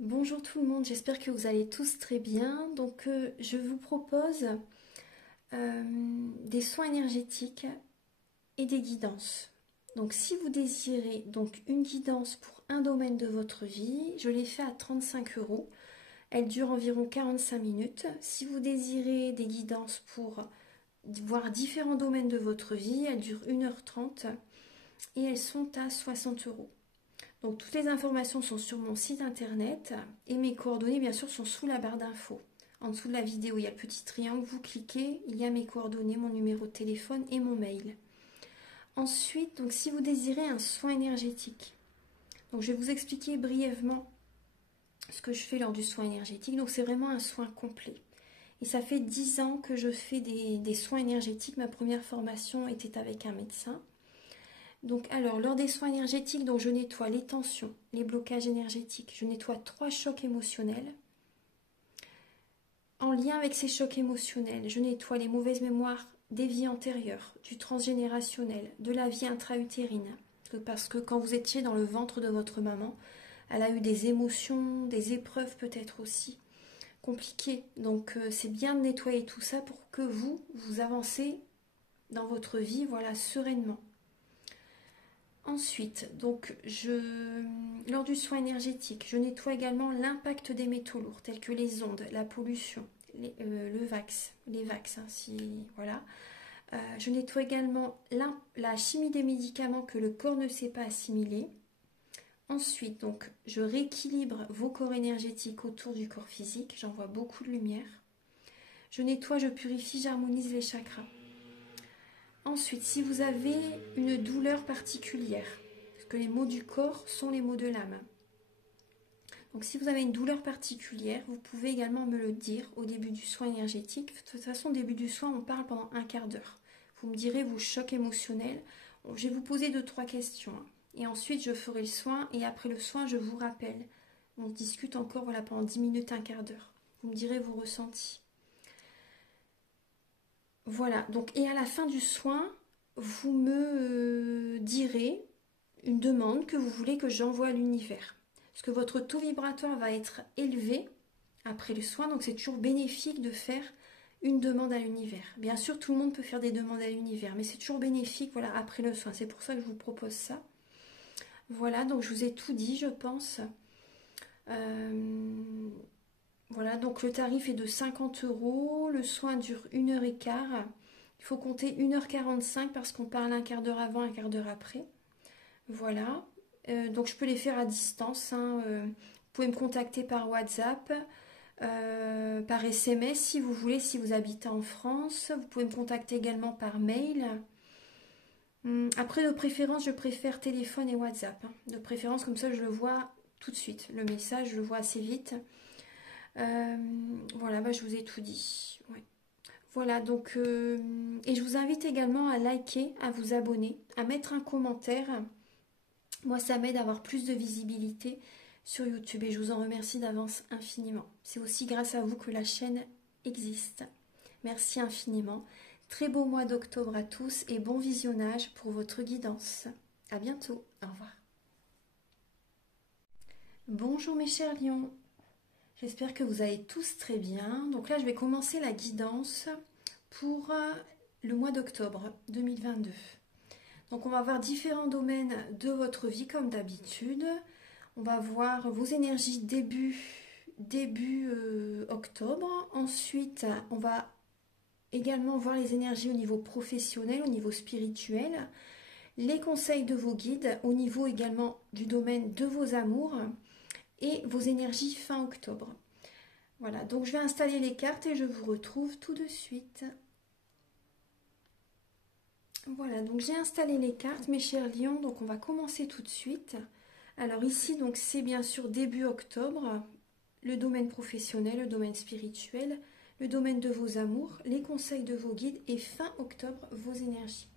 Bonjour tout le monde, j'espère que vous allez tous très bien. Je vous propose des soins énergétiques et des guidances. Donc si vous désirez une guidance pour un domaine de votre vie, je l'ai fait à 35 €. Elle dure environ 45 minutes. Si vous désirez des guidances pour voir différents domaines de votre vie, elles durent 1h30 et elles sont à 60 €. Donc toutes les informations sont sur mon site internet et mes coordonnées bien sûr sont sous la barre d'infos. En dessous de la vidéo, il y a le petit triangle, vous cliquez, il y a mes coordonnées, mon numéro de téléphone et mon mail. Ensuite, donc si vous désirez un soin énergétique, donc je vais vous expliquer brièvement ce que je fais lors du soin énergétique. Donc c'est vraiment un soin complet. Et ça fait 10 ans que je fais des soins énergétiques. Ma première formation était avec un médecin. Lors des soins énergétiques, donc je nettoie les tensions, les blocages énergétiques, je nettoie 3 chocs émotionnels. En lien avec ces chocs émotionnels, je nettoie les mauvaises mémoires des vies antérieures, du transgénérationnel, de la vie intra-utérine. Parce que quand vous étiez dans le ventre de votre maman, elle a eu des émotions, des épreuves peut-être aussi compliquées. C'est bien de nettoyer tout ça pour que vous avancez dans votre vie, voilà, sereinement. Ensuite, lors du soin énergétique, je nettoie également l'impact des métaux lourds, tels que les ondes, la pollution, le VAX, les VAX, voilà. Je nettoie également la chimie des médicaments que le corps ne sait pas assimiler. Ensuite, je rééquilibre vos corps énergétiques autour du corps physique, j'envoie beaucoup de lumière. Je nettoie, je purifie, j'harmonise les chakras. Ensuite, si vous avez une douleur particulière, parce que les maux du corps sont les maux de l'âme. Donc si vous avez une douleur particulière, vous pouvez également me le dire au début du soin énergétique. De toute façon, au début du soin, on parle pendant un quart d'heure. Vous me direz vos chocs émotionnels. Je vais vous poser 2-3 questions. Et ensuite, je ferai le soin. Et après le soin, je vous rappelle. On discute encore pendant 10 minutes, un quart d'heure. Vous me direz vos ressentis. Voilà, et à la fin du soin, vous me direz une demande que vous voulez que j'envoie à l'univers. Parce que votre taux vibratoire va être élevé après le soin, donc c'est toujours bénéfique de faire une demande à l'univers. Bien sûr, tout le monde peut faire des demandes à l'univers, mais c'est toujours bénéfique après le soin. C'est pour ça que je vous propose ça. Voilà, donc je vous ai tout dit, je pense. Voilà, donc le tarif est de 50 €. Le soin dure 1h15. Il faut compter 1h45 parce qu'on parle un quart d'heure avant, un quart d'heure après. Voilà. Donc je peux les faire à distance. Vous pouvez me contacter par WhatsApp, par SMS si vous voulez, si vous habitez en France. Vous pouvez me contacter également par mail. Après, de préférence, je préfère téléphone et WhatsApp. De préférence, comme ça, je le vois tout de suite. Le message, je le vois assez vite. Voilà, je vous ai tout dit. Ouais. Voilà, et je vous invite également à liker, à vous abonner, à mettre un commentaire. Moi, ça m'aide à avoir plus de visibilité sur YouTube et je vous en remercie d'avance infiniment. C'est aussi grâce à vous que la chaîne existe. Merci infiniment. Très beau mois d'octobre à tous et bon visionnage pour votre guidance. À bientôt. Au revoir. Bonjour mes chers lions. J'espère que vous allez tous très bien. Donc là, je vais commencer la guidance pour le mois d'octobre 2022. Donc on va voir différents domaines de votre vie comme d'habitude. On va voir vos énergies début octobre. Ensuite, on va également voir les énergies au niveau professionnel, au niveau spirituel. Les conseils de vos guides au niveau également du domaine de vos amours et vos énergies fin octobre. Voilà, donc je vais installer les cartes et je vous retrouve tout de suite. Voilà, donc j'ai installé les cartes, mes chers lions, donc on va commencer tout de suite. Alors ici, donc c'est bien sûr début octobre, le domaine professionnel, le domaine spirituel, le domaine de vos amours, les conseils de vos guides et fin octobre, vos énergies.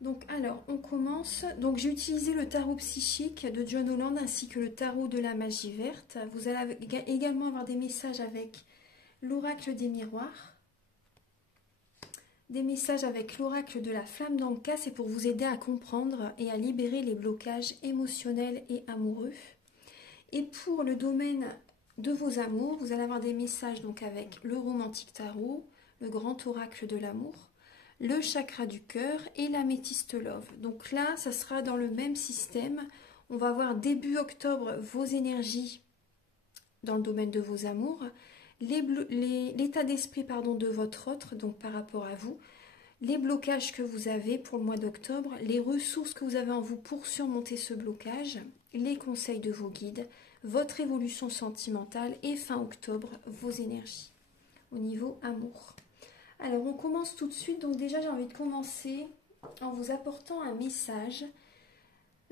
Donc alors, on commence. Donc j'ai utilisé le tarot psychique de John Holland ainsi que le tarot de la magie verte. Vous allez également avoir des messages avec l'oracle des miroirs. Des messages avec l'oracle de la flamme d'Anka, c'est pour vous aider à comprendre et à libérer les blocages émotionnels et amoureux. Et pour le domaine de vos amours, vous allez avoir des messages donc avec le romantique tarot, le grand oracle de l'amour, le chakra du cœur et l'améthyste love. Donc là, ça sera dans le même système. On va voir début octobre vos énergies dans le domaine de vos amours, l'état d'esprit de votre autre, donc par rapport à vous, les blocages que vous avez pour le mois d'octobre, les ressources que vous avez en vous pour surmonter ce blocage, les conseils de vos guides, votre évolution sentimentale et fin octobre, vos énergies au niveau amour. Alors on commence tout de suite, donc déjà j'ai envie de commencer en vous apportant un message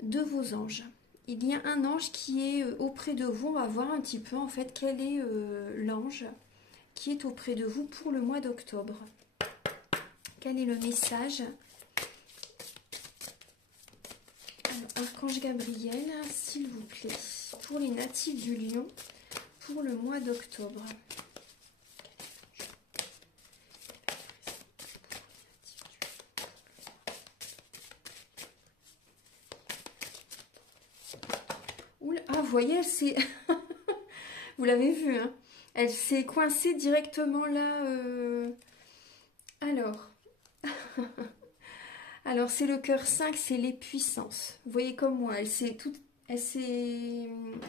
de vos anges. Il y a un ange qui est auprès de vous, on va voir un petit peu en fait quel est l'ange qui est auprès de vous pour le mois d'octobre. Quel est le message? Alors, Archange Gabriel, s'il vous plaît, pour les natifs du Lion, pour le mois d'octobre. Oula, ah, vous voyez, elle s'est... vous l'avez vu, hein? Elle s'est coincée directement là. Alors c'est le cœur 5, c'est les puissances. Vous voyez comme moi, elle s'est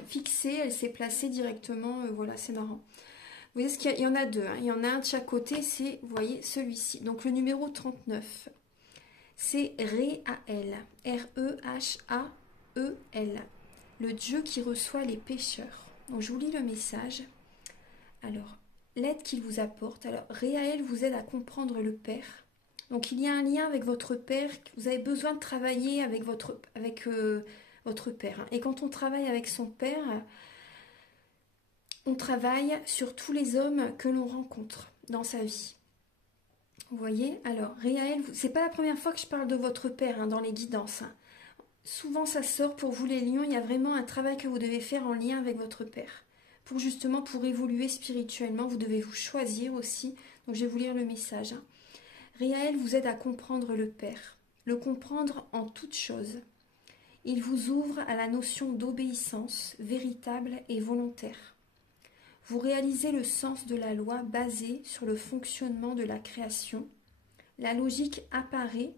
fixée, elle s'est placée directement. Voilà, c'est marrant. Vous voyez, il y en a deux, hein. Il y en a un de chaque côté, c'est, vous voyez, celui-ci. Donc le numéro 39, c'est Réhaël, R-E-H-A-E-L, le Dieu qui reçoit les pécheurs. Donc je vous lis le message. Alors, l'aide qu'il vous apporte. Alors, Réhaël vous aide à comprendre le Père. Donc, il y a un lien avec votre Père. Vous avez besoin de travailler avec votre Père. Et quand on travaille avec son Père, on travaille sur tous les hommes que l'on rencontre dans sa vie. Vous voyez? Alors, Réhaël, c'est pas la première fois que je parle de votre Père dans les guidances. Souvent, ça sort pour vous les lions. Il y a vraiment un travail que vous devez faire en lien avec votre Père. Pour évoluer spirituellement, vous devez vous choisir aussi. Donc, je vais vous lire le message. Réhaël vous aide à comprendre le Père, le comprendre en toutes choses. Il vous ouvre à la notion d'obéissance véritable et volontaire. Vous réalisez le sens de la loi basée sur le fonctionnement de la création. La logique apparaît,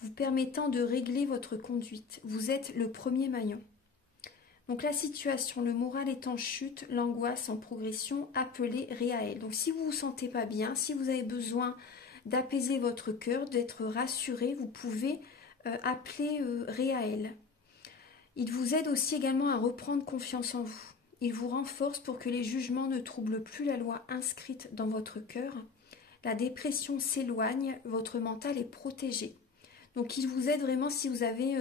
vous permettant de régler votre conduite. Vous êtes le premier maillon. Donc la situation, le moral est en chute, l'angoisse en progression, appelez Réhaël. Donc si vous ne vous sentez pas bien, si vous avez besoin d'apaiser votre cœur, d'être rassuré, vous pouvez appeler Réhaël. Il vous aide aussi également à reprendre confiance en vous. Il vous renforce pour que les jugements ne troublent plus la loi inscrite dans votre cœur. La dépression s'éloigne, votre mental est protégé. Donc il vous aide vraiment si vous avez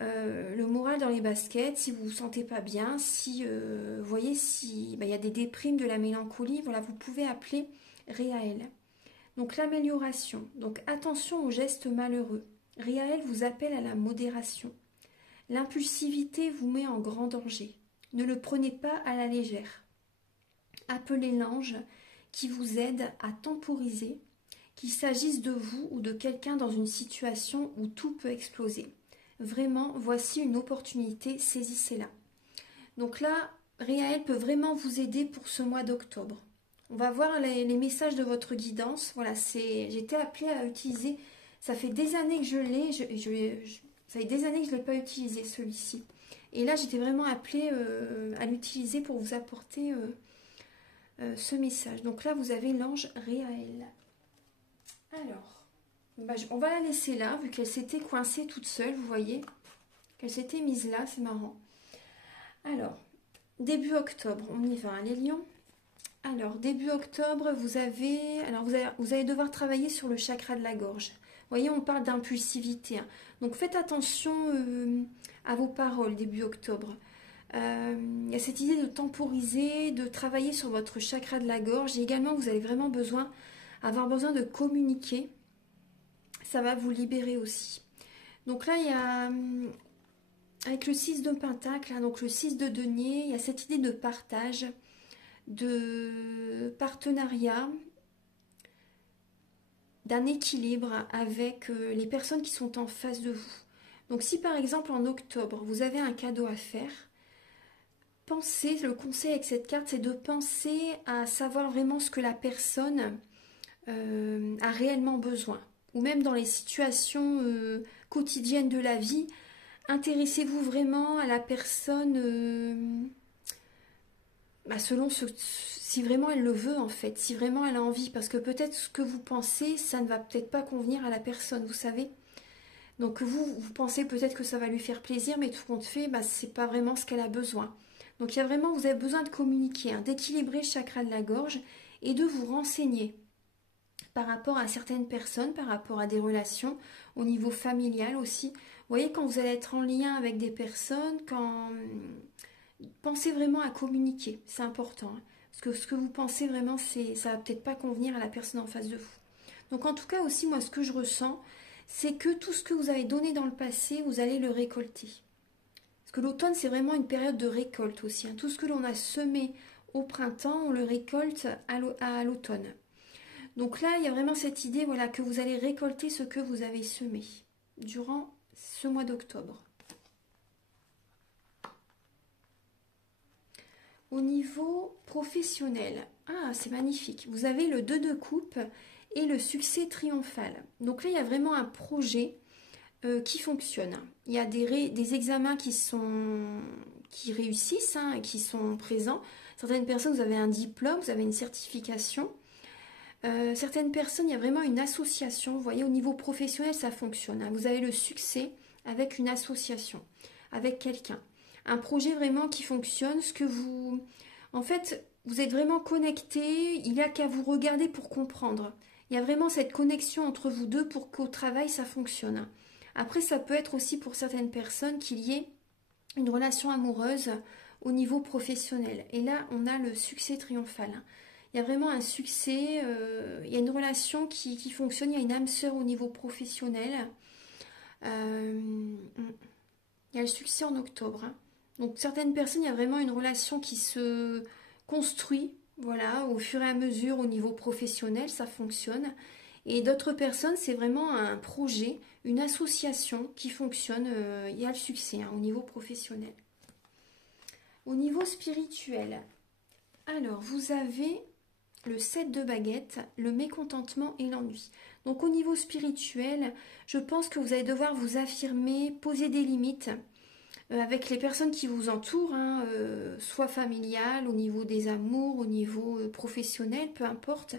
le moral dans les baskets, si vous ne vous sentez pas bien, si vous voyez si y a des déprimes, de la mélancolie, voilà, vous pouvez appeler Réhaël. Donc l'amélioration, donc attention aux gestes malheureux. Réhaël vous appelle à la modération. L'impulsivité vous met en grand danger. Ne le prenez pas à la légère. Appelez l'ange qui vous aide à temporiser, qu'il s'agisse de vous ou de quelqu'un dans une situation où tout peut exploser. Vraiment, voici une opportunité, saisissez-la. Donc là, Réhaël peut vraiment vous aider pour ce mois d'octobre. On va voir les messages de votre guidance. Voilà, j'ai été appelée à utiliser. Ça fait des années que je l'ai. Ça fait des années que je ne l'ai pas utilisé, celui-ci. Et là, j'étais vraiment appelée à l'utiliser pour vous apporter ce message. Donc là, vous avez l'ange Réhaël. Alors, on va la laisser là, vu qu'elle s'était coincée toute seule, vous voyez. Qu'elle s'était mise là, c'est marrant. Alors, début octobre, on y va, les lions. Alors, début octobre, vous allez devoir travailler sur le chakra de la gorge. Vous voyez, on parle d'impulsivité. Donc, faites attention à vos paroles, début octobre. Il y a cette idée de temporiser, de travailler sur votre chakra de la gorge. Et également, vous allez vraiment avoir besoin de communiquer. Ça va vous libérer aussi. Donc là, il y a, avec le 6 de pentacle, donc le 6 de denier, il y a cette idée de partage, de partenariat, d'un équilibre avec les personnes qui sont en face de vous. Donc si par exemple en octobre, vous avez un cadeau à faire, pensez, le conseil avec cette carte, c'est de penser à savoir vraiment ce que la personne a réellement besoin. Ou même dans les situations quotidiennes de la vie, intéressez-vous vraiment à la personne selon si vraiment elle le veut en fait, si vraiment elle a envie. Parce que peut-être ce que vous pensez, ça ne va peut-être pas convenir à la personne, vous savez. Donc vous pensez peut-être que ça va lui faire plaisir, mais tout compte fait, c'est pas vraiment ce qu'elle a besoin. Donc il y a vraiment, vous avez besoin de communiquer, hein, d'équilibrer le chakra de la gorge et de vous renseigner par rapport à certaines personnes, par rapport à des relations, au niveau familial aussi. Vous voyez, quand vous allez être en lien avec des personnes, pensez vraiment à communiquer, c'est important. Hein, parce que ce que vous pensez vraiment, ça va peut-être pas convenir à la personne en face de vous. Donc en tout cas aussi, moi, ce que je ressens, c'est que tout ce que vous avez donné dans le passé, vous allez le récolter. Parce que l'automne, c'est vraiment une période de récolte aussi. Hein. Tout ce que l'on a semé au printemps, on le récolte à l'automne. Donc là, il y a vraiment cette idée, voilà, que vous allez récolter ce que vous avez semé durant ce mois d'octobre. Au niveau professionnel, c'est magnifique. Vous avez le 2 de coupe et le succès triomphal. Donc là, il y a vraiment un projet qui fonctionne. Il y a des examens qui réussissent, hein, qui sont présents. Certaines personnes, vous avez un diplôme, vous avez une certification. Certaines personnes, il y a vraiment une association. Vous voyez, au niveau professionnel, ça fonctionne. Hein. Vous avez le succès avec une association, avec quelqu'un. Un projet vraiment qui fonctionne, en fait, vous êtes vraiment connecté, il n'y a qu'à vous regarder pour comprendre. Il y a vraiment cette connexion entre vous deux pour qu'au travail, ça fonctionne. Après, ça peut être aussi pour certaines personnes qu'il y ait une relation amoureuse au niveau professionnel. Et là, on a le succès triomphal. Il y a vraiment un succès, il y a une relation qui fonctionne, il y a une âme sœur au niveau professionnel. Il y a le succès en octobre. Hein. Donc certaines personnes, il y a vraiment une relation qui se construit, voilà, au fur et à mesure au niveau professionnel, ça fonctionne. Et d'autres personnes, c'est vraiment un projet, une association qui fonctionne, il y a le succès hein, au niveau professionnel. Au niveau spirituel, alors vous avez le 7 de baguette, le mécontentement et l'ennui. Donc au niveau spirituel, je pense que vous allez devoir vous affirmer, poser des limites avec les personnes qui vous entourent, hein, soit familiales, au niveau des amours, au niveau professionnel, peu importe.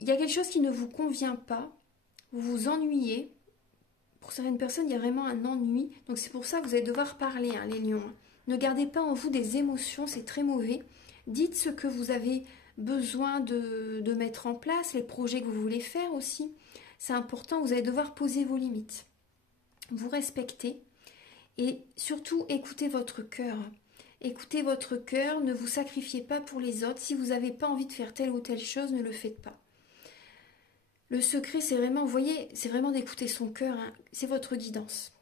Il y a quelque chose qui ne vous convient pas, vous vous ennuyez. Pour certaines personnes, il y a vraiment un ennui. Donc c'est pour ça que vous allez devoir parler, hein, les lions. Ne gardez pas en vous des émotions, c'est très mauvais. Dites ce que vous avez besoin de mettre en place, les projets que vous voulez faire aussi. C'est important, vous allez devoir poser vos limites. Vous respectez et surtout écoutez votre cœur. Écoutez votre cœur, ne vous sacrifiez pas pour les autres. Si vous n'avez pas envie de faire telle ou telle chose, ne le faites pas. Le secret, c'est vraiment, vous voyez, c'est vraiment d'écouter son cœur. Hein. C'est votre guidance.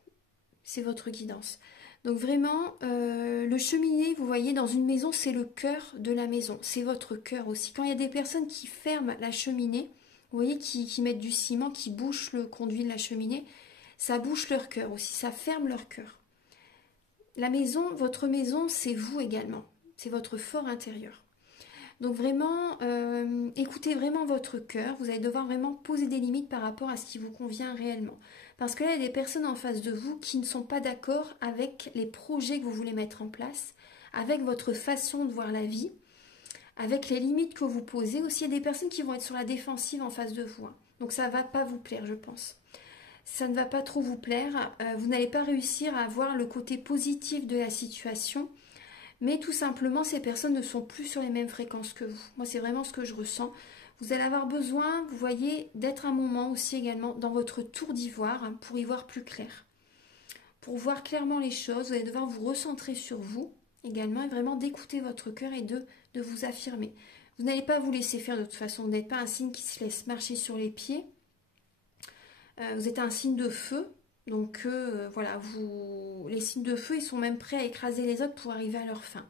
C'est votre guidance. Donc vraiment, le cheminée, vous voyez, dans une maison, c'est le cœur de la maison. C'est votre cœur aussi. Quand il y a des personnes qui ferment la cheminée, vous voyez, qui mettent du ciment, qui bouchent le conduit de la cheminée, ça bouche leur cœur aussi, ça ferme leur cœur. La maison, votre maison, c'est vous également. C'est votre fort intérieur. Donc vraiment, écoutez vraiment votre cœur. Vous allez devoir vraiment poser des limites par rapport à ce qui vous convient réellement. Parce que là, il y a des personnes en face de vous qui ne sont pas d'accord avec les projets que vous voulez mettre en place, avec votre façon de voir la vie, avec les limites que vous posez. Aussi, il y a des personnes qui vont être sur la défensive en face de vous. Hein. Donc ça ne va pas vous plaire, je pense. Ça ne va pas trop vous plaire. Vous n'allez pas réussir à voir le côté positif de la situation. Mais tout simplement, ces personnes ne sont plus sur les mêmes fréquences que vous. Moi, c'est vraiment ce que je ressens. Vous allez avoir besoin, vous voyez, d'être un moment aussi également dans votre tour d'ivoire hein, pour y voir plus clair. Pour voir clairement les choses, vous allez devoir vous recentrer sur vous également et vraiment d'écouter votre cœur et de vous affirmer. Vous n'allez pas vous laisser faire de toute façon. Vous n'êtes pas un signe qui se laisse marcher sur les pieds. Vous êtes un signe de feu. Donc voilà, les signes de feu, ils sont même prêts à écraser les autres pour arriver à leur fin.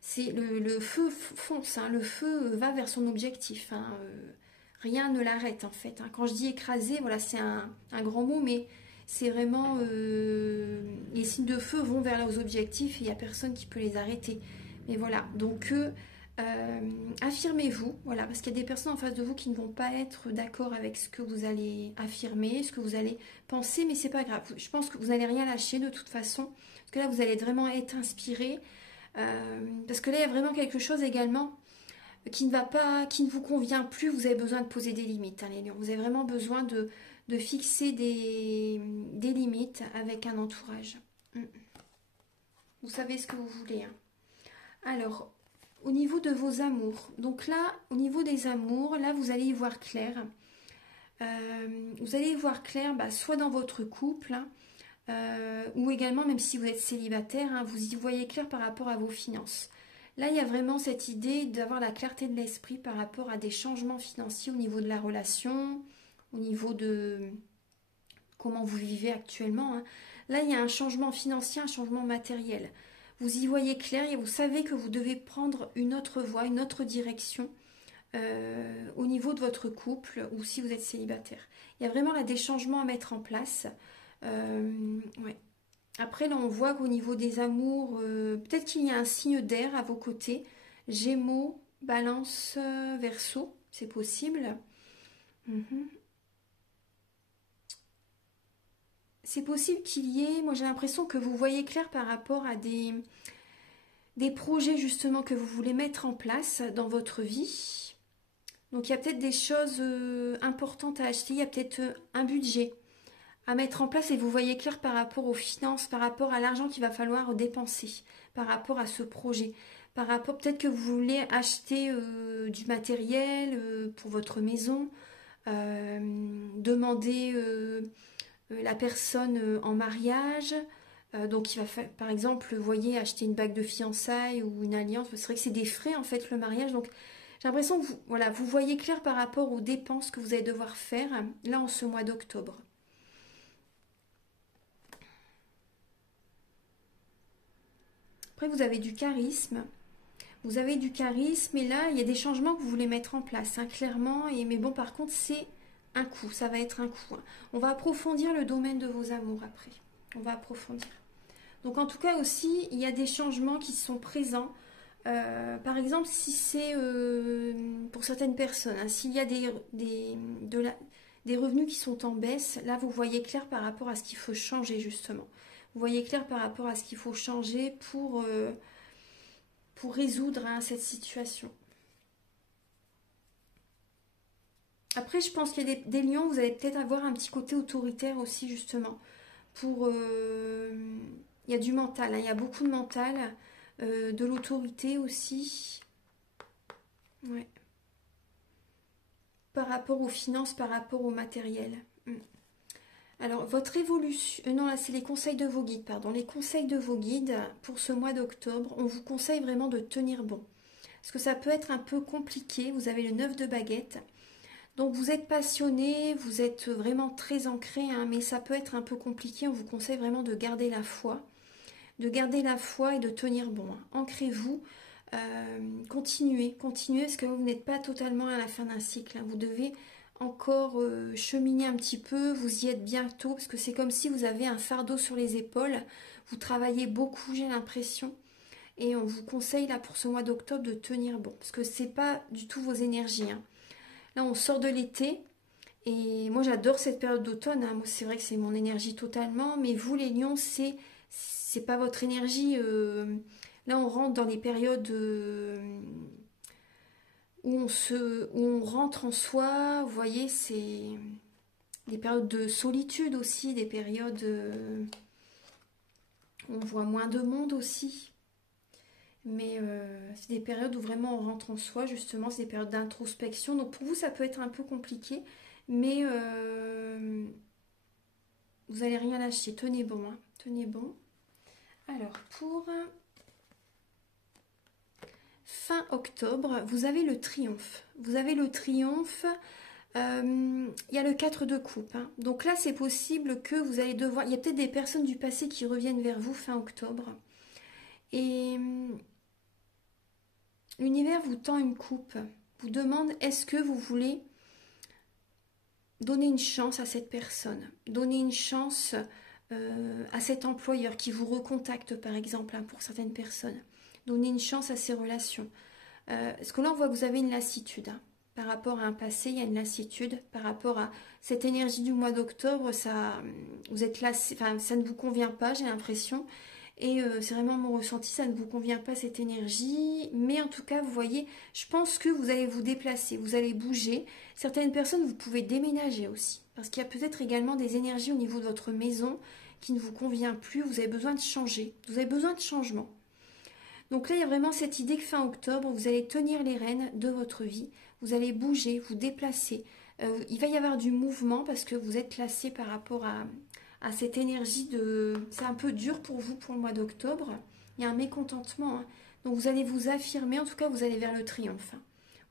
C'est le feu fonce, hein, le feu va vers son objectif. Hein, rien ne l'arrête en fait. Hein. Quand je dis écraser, voilà, c'est un grand mot, mais C'est vraiment... les signes de feu vont vers leurs objectifs et il n'y a personne qui peut les arrêter. Mais voilà, donc affirmez-vous, voilà, parce qu'il y a des personnes en face de vous qui ne vont pas être d'accord avec ce que vous allez affirmer, ce que vous allez penser, mais c'est pas grave. Je pense que vous n'allez rien lâcher de toute façon, parce que là, vous allez vraiment être inspiré, parce que là, il y a vraiment quelque chose également qui ne va pas, qui ne vous convient plus. Vous avez besoin de poser des limites, hein, les lions. Vous avez vraiment besoin de fixer des limites avec un entourage. Vous savez ce que vous voulez, hein. Alors, au niveau de vos amours, donc là, au niveau des amours, là, vous allez y voir clair. Vous allez y voir clair, soit dans votre couple, hein, ou également, même si vous êtes célibataire, hein, vous y voyez clair par rapport à vos finances. Là, il y a vraiment cette idée d'avoir la clarté de l'esprit par rapport à des changements financiers au niveau de la relation, au niveau de comment vous vivez actuellement, hein. Là, il y a un changement financier, un changement matériel. Vous y voyez clair et vous savez que vous devez prendre une autre voie, une autre direction au niveau de votre couple ou si vous êtes célibataire. Il y a vraiment là des changements à mettre en place. Ouais. Après, là, on voit qu'au niveau des amours, peut-être qu'il y a un signe d'air à vos côtés. Gémeaux, Balance, Verseau, c'est possible. Mhm. C'est possible qu'il y ait, moi j'ai l'impression que vous voyez clair par rapport à des projets justement que vous voulez mettre en place dans votre vie. Donc il y a peut-être des choses importantes à acheter, il y a peut-être un budget à mettre en place et vous voyez clair par rapport aux finances, par rapport à l'argent qu'il va falloir dépenser, par rapport à ce projet, par rapport peut-être que vous voulez acheter du matériel pour votre maison, demander la personne en mariage. Donc il va faire, par exemple, vous voyez, acheter une bague de fiançailles ou une alliance. C'est vrai que c'est des frais en fait le mariage. Donc j'ai l'impression que vous, voilà, vous voyez clair par rapport aux dépenses que vous allez devoir faire là en ce mois d'octobre. Après vous avez du charisme. Vous avez du charisme et là il y a des changements que vous voulez mettre en place, hein, clairement. Mais bon, par contre c'est un coup, ça va être un coup, hein. On va approfondir le domaine de vos amours après. On va approfondir. Donc en tout cas aussi, il y a des changements qui sont présents. Par exemple, si c'est pour certaines personnes, hein, s'il y a des revenus qui sont en baisse, là vous voyez clair par rapport à ce qu'il faut changer justement. Vous voyez clair par rapport à ce qu'il faut changer pour résoudre, hein, cette situation. Après, je pense qu'il y a des lions, vous allez peut-être avoir un petit côté autoritaire aussi justement. Il y a du mental, hein, il y a beaucoup de mental, de l'autorité aussi. Ouais. Par rapport aux finances, par rapport au matériel. Alors, votre évolution... non, là, c'est les conseils de vos guides, pardon. Les conseils de vos guides pour ce mois d'octobre, on vous conseille vraiment de tenir bon. Parce que ça peut être un peu compliqué. Vous avez le 9 de baguette. Donc, vous êtes passionné, vous êtes vraiment très ancré, hein, mais ça peut être un peu compliqué. On vous conseille vraiment de garder la foi. De garder la foi et de tenir bon, hein. Ancrez-vous. Continuez, parce que vous n'êtes pas totalement à la fin d'un cycle, hein. Vous devez encore cheminer un petit peu, vous y êtes bientôt, parce que c'est comme si vous avez un fardeau sur les épaules, vous travaillez beaucoup, j'ai l'impression, et on vous conseille là pour ce mois d'octobre de tenir bon, parce que c'est pas du tout vos énergies, hein. Là on sort de l'été, et moi j'adore cette période d'automne, hein. Moi c'est vrai que c'est mon énergie totalement, mais vous les lions, c'est pas votre énergie. Là, on rentre dans les périodes où on rentre en soi. Vous voyez, c'est des périodes de solitude aussi, des périodes où on voit moins de monde aussi. Mais c'est des périodes où vraiment on rentre en soi, justement, c'est des périodes d'introspection. Donc pour vous, ça peut être un peu compliqué, mais vous n'allez rien lâcher. Tenez bon, hein, tenez bon. Alors, pour fin octobre, vous avez le triomphe. Vous avez le triomphe. Il y a le 4 de coupe, hein. Donc là, c'est possible que vous allez devoir... Il y a peut-être des personnes du passé qui reviennent vers vous fin octobre. Et l'univers vous tend une coupe. Vous demande, est-ce que vous voulez donnez une chance à cette personne. Donnez une chance à cet employeur qui vous recontacte, par exemple, hein, pour certaines personnes. Donnez une chance à ces relations. Parce que là, on voit que vous avez une lassitude. Hein. Par rapport à un passé, il y a une lassitude. Par rapport à cette énergie du mois d'octobre, vous êtes lassé, enfin, ça ne vous convient pas, j'ai l'impression. Et c'est vraiment mon ressenti, ça ne vous convient pas cette énergie. Mais en tout cas, vous voyez, je pense que vous allez vous déplacer, vous allez bouger. Certaines personnes, vous pouvez déménager aussi. Parce qu'il y a peut-être également des énergies au niveau de votre maison qui ne vous convient plus. Vous avez besoin de changer, vous avez besoin de changement. Donc là, il y a vraiment cette idée que fin octobre, vous allez tenir les rênes de votre vie. Vous allez bouger, vous déplacer. Il va y avoir du mouvement parce que vous êtes classé par rapport à cette énergie de... C'est un peu dur pour vous pour le mois d'octobre. Il y a un mécontentement. Hein. Donc vous allez vous affirmer. En tout cas, vous allez vers le triomphe.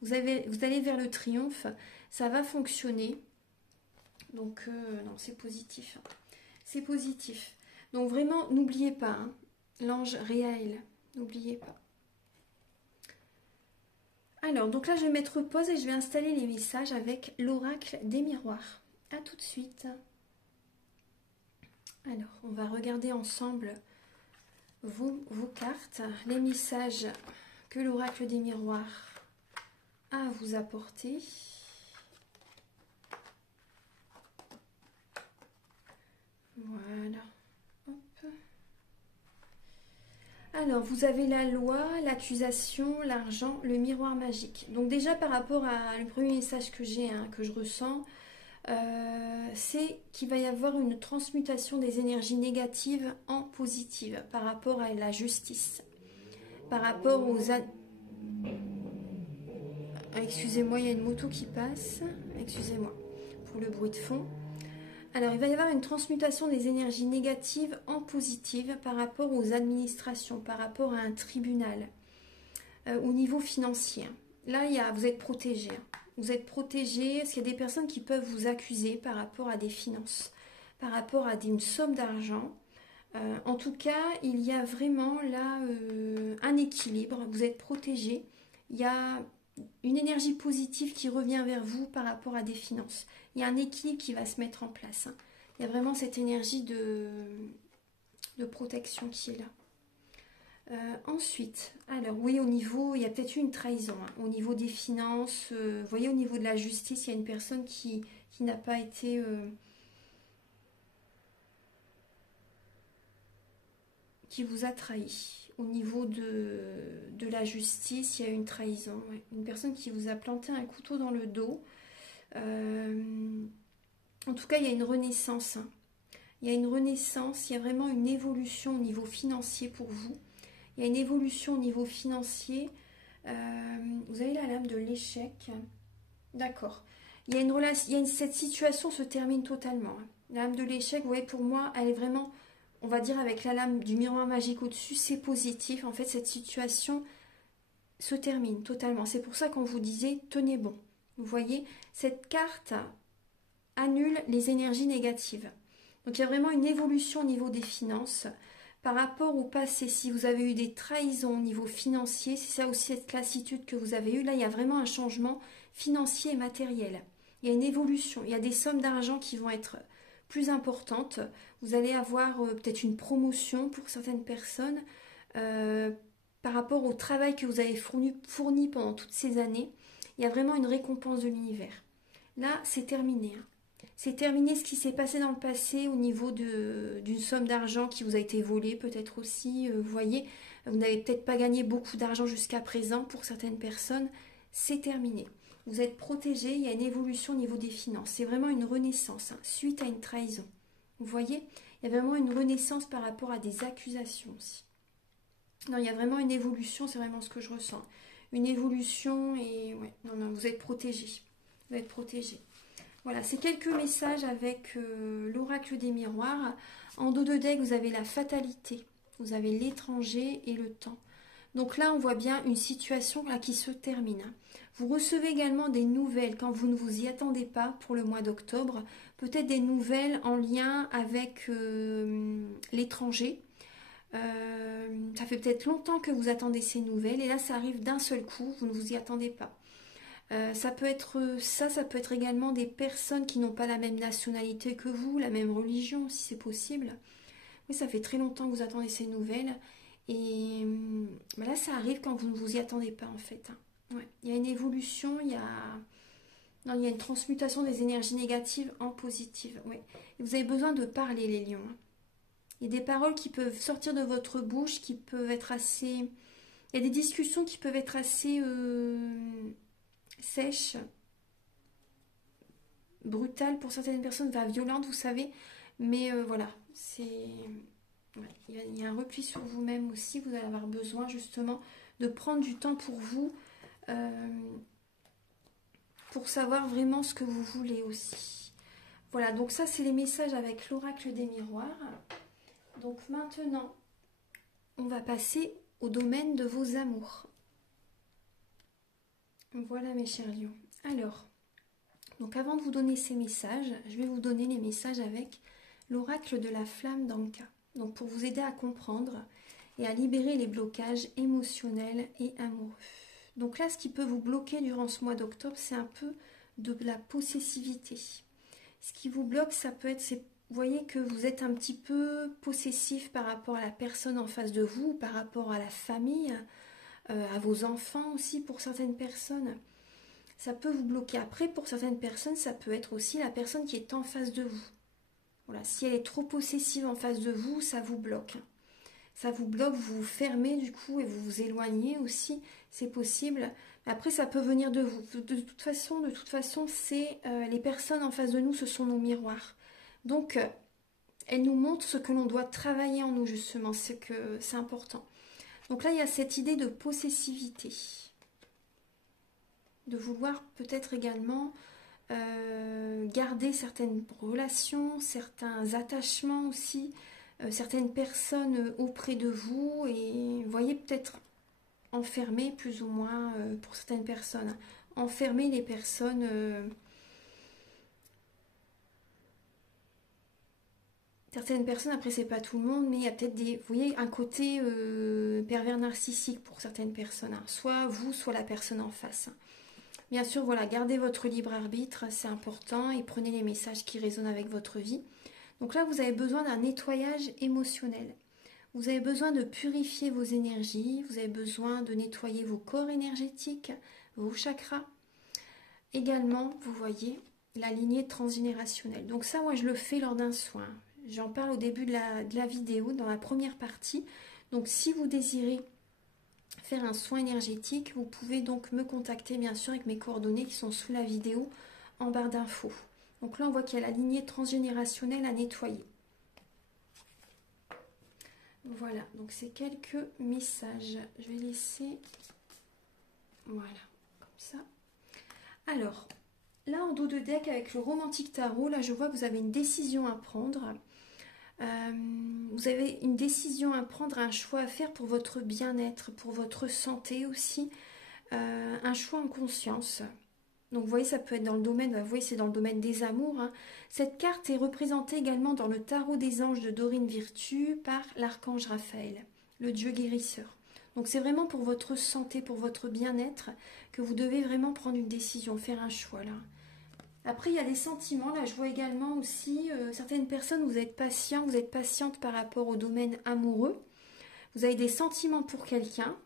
Vous allez vers le triomphe. Ça va fonctionner. Donc, non, c'est positif. C'est positif. Donc vraiment, n'oubliez pas, hein, l'ange Réaël. N'oubliez pas. Alors, donc là, je vais mettre pause et je vais installer les messages avec l'oracle des miroirs. A tout de suite. Alors, on va regarder ensemble vos cartes, les messages que l'oracle des miroirs a à vous apporter. Voilà. Hop. Alors, vous avez la loi, l'accusation, l'argent, le miroir magique. Donc déjà, par rapport à le premier message que j'ai, hein, que je ressens, c'est qu'il va y avoir une transmutation des énergies négatives en positives par rapport à la justice, par rapport aux... Excusez-moi, il y a une moto qui passe. Excusez-moi pour le bruit de fond. Alors, il va y avoir une transmutation des énergies négatives en positives par rapport aux administrations, par rapport à un tribunal, au niveau financier. Là, vous êtes protégé. Vous êtes protégé parce qu'il y a des personnes qui peuvent vous accuser par rapport à des finances, par rapport à une somme d'argent. En tout cas, il y a vraiment là un équilibre. Vous êtes protégé. Il y a une énergie positive qui revient vers vous par rapport à des finances. Il y a un équilibre qui va se mettre en place. Hein. Il y a vraiment cette énergie de protection qui est là. Ensuite, alors oui, au niveau, il y a peut-être eu une trahison. Hein, au niveau des finances, vous voyez, au niveau de la justice, il y a une personne qui n'a pas été... qui vous a trahi. Au niveau de la justice, il y a eu une trahison. Ouais. Une personne qui vous a planté un couteau dans le dos. En tout cas, il y a une renaissance. Hein. Il y a une renaissance, il y a vraiment une évolution au niveau financier pour vous. Il y a une évolution au niveau financier. Vous avez la lame de l'échec. D'accord. Il y a une relation, cette situation se termine totalement. Hein. La lame de l'échec, vous voyez, pour moi, elle est vraiment... On va dire avec la lame du miroir magique au-dessus, c'est positif. En fait, cette situation se termine totalement. C'est pour ça qu'on vous disait, tenez bon. Vous voyez, cette carte annule les énergies négatives. Donc, il y a vraiment une évolution au niveau des finances. Par rapport au passé, si vous avez eu des trahisons au niveau financier, c'est ça aussi cette lassitude que vous avez eue. Là, il y a vraiment un changement financier et matériel. Il y a une évolution. Il y a des sommes d'argent qui vont être plus importantes. Vous allez avoir peut-être une promotion pour certaines personnes par rapport au travail que vous avez fourni pendant toutes ces années. Il y a vraiment une récompense de l'univers. Là, c'est terminé. Hein. C'est terminé ce qui s'est passé dans le passé au niveau d'une somme d'argent qui vous a été volée, peut-être aussi. Vous voyez, vous n'avez peut-être pas gagné beaucoup d'argent jusqu'à présent pour certaines personnes. C'est terminé. Vous êtes protégé, il y a une évolution au niveau des finances. C'est vraiment une renaissance, hein, suite à une trahison. Vous voyez, il y a vraiment une renaissance par rapport à des accusations aussi. Non, il y a vraiment une évolution, c'est vraiment ce que je ressens. Une évolution et ouais, non, vous êtes protégé. Vous êtes protégé. Voilà, c'est quelques messages avec l'oracle des miroirs. En dos de deck, vous avez la fatalité. Vous avez l'étranger et le temps. Donc là, on voit bien une situation là, qui se termine. Vous recevez également des nouvelles quand vous ne vous y attendez pas pour le mois d'octobre. Peut-être des nouvelles en lien avec l'étranger. Ça fait peut-être longtemps que vous attendez ces nouvelles et là, ça arrive d'un seul coup. Vous ne vous y attendez pas. Ça peut être ça, ça peut être également des personnes qui n'ont pas la même nationalité que vous, la même religion, si c'est possible. Oui, ça fait très longtemps que vous attendez ces nouvelles. Et bah là, ça arrive quand vous ne vous y attendez pas, en fait. Hein. Ouais. Il y a une évolution, non, il y a une transmutation des énergies négatives en positives. Oui. Et vous avez besoin de parler, les lions. Hein. Il y a des paroles qui peuvent sortir de votre bouche, qui peuvent être assez... Il y a des discussions qui peuvent être assez sèches, brutales pour certaines personnes, violentes, vous savez. Mais voilà, c'est... Ouais, il y a un repli sur vous-même aussi. Vous allez avoir besoin justement de prendre du temps pour vous, euh, pour savoir vraiment ce que vous voulez aussi. Voilà, donc ça c'est les messages avec l'oracle des miroirs. Donc maintenant, on va passer au domaine de vos amours. Voilà mes chers lions. Alors, donc avant de vous donner ces messages, je vais vous donner les messages avec l'oracle de la flamme d'Anka. Donc pour vous aider à comprendre et à libérer les blocages émotionnels et amoureux. Donc là, ce qui peut vous bloquer durant ce mois d'octobre, c'est un peu de la possessivité. Ce qui vous bloque, ça peut être, vous voyez que vous êtes un petit peu possessif par rapport à la personne en face de vous, par rapport à la famille, à vos enfants aussi pour certaines personnes. Ça peut vous bloquer. Après, pour certaines personnes, ça peut être aussi la personne qui est en face de vous. Voilà, si elle est trop possessive en face de vous, ça vous bloque. Ça vous bloque, vous vous fermez du coup et vous vous éloignez aussi, c'est possible. Après, ça peut venir de vous. De toute façon, c'est les personnes en face de nous, ce sont nos miroirs. Donc, elles nous montrent ce que l'on doit travailler en nous justement, c'est que c'est important. Donc là, il y a cette idée de possessivité, de vouloir peut-être également garder certaines relations, certains attachements aussi, certaines personnes auprès de vous et vous voyez peut-être enfermer plus ou moins pour certaines personnes, enfermer les personnes, certaines personnes, après c'est pas tout le monde, mais il y a peut-être vous voyez, un côté pervers narcissique pour certaines personnes, hein. Soit vous, soit la personne en face. Bien sûr, voilà, gardez votre libre arbitre, c'est important, et prenez les messages qui résonnent avec votre vie. Donc là, vous avez besoin d'un nettoyage émotionnel. Vous avez besoin de purifier vos énergies, vous avez besoin de nettoyer vos corps énergétiques, vos chakras. Également, vous voyez, la lignée transgénérationnelle. Donc ça, moi, je le fais lors d'un soin. J'en parle au début de la vidéo, dans la première partie. Donc si vous désirez faire un soin énergétique, vous pouvez donc me contacter bien sûr avec mes coordonnées qui sont sous la vidéo en barre d'infos. Donc là on voit qu'il y a la lignée transgénérationnelle à nettoyer. Voilà, donc c'est quelques messages. Je vais laisser, voilà, comme ça. Alors, là en dos de deck avec le romantique tarot, là je vois que vous avez une décision à prendre. Vous avez une décision à prendre, un choix à faire pour votre bien-être, pour votre santé aussi, un choix en conscience. Donc vous voyez, ça peut être dans le domaine, vous voyez, c'est dans le domaine des amours. Hein. Cette carte est représentée également dans le tarot des anges de Dorine Virtue par l'archange Raphaël, le dieu guérisseur. Donc c'est vraiment pour votre santé, pour votre bien-être, que vous devez vraiment prendre une décision, faire un choix là. Après, il y a les sentiments. Là, je vois également aussi certaines personnes, vous êtes patient, vous êtes patiente par rapport au domaine amoureux. Vous avez des sentiments pour quelqu'un.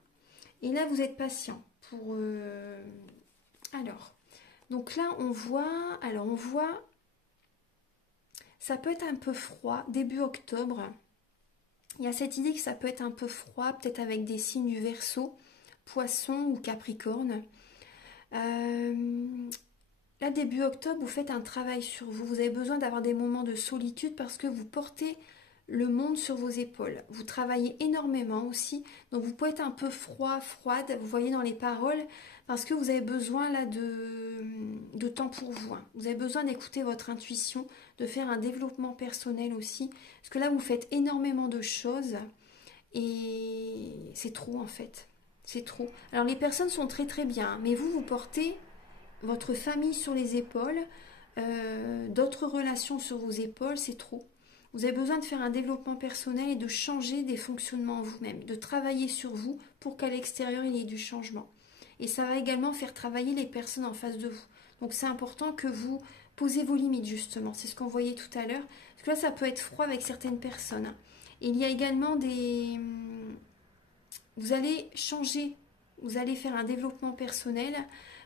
Et là, vous êtes patient. Alors, donc là, on voit, ça peut être un peu froid, début octobre. Il y a cette idée que ça peut être un peu froid, peut-être avec des signes du Verseau, Poisson ou Capricorne. Là, début octobre, vous faites un travail sur vous. Vous avez besoin d'avoir des moments de solitude parce que vous portez le monde sur vos épaules. Vous travaillez énormément aussi. Donc, vous pouvez être un peu froide, vous voyez dans les paroles, parce que vous avez besoin là de temps pour vous. Hein. Vous avez besoin d'écouter votre intuition, de faire un développement personnel aussi. Parce que là, vous faites énormément de choses et c'est trop en fait. C'est trop. Alors, les personnes sont très très bien, mais vous portez votre famille sur les épaules, d'autres relations sur vos épaules, c'est trop. Vous avez besoin de faire un développement personnel et de changer des fonctionnements en vous-même, de travailler sur vous pour qu'à l'extérieur, il y ait du changement. Et ça va également faire travailler les personnes en face de vous. Donc c'est important que vous posez vos limites justement. C'est ce qu'on voyait tout à l'heure. Parce que là, ça peut être froid avec certaines personnes. Et il y a également des... Vous allez changer. Vous allez faire un développement personnel.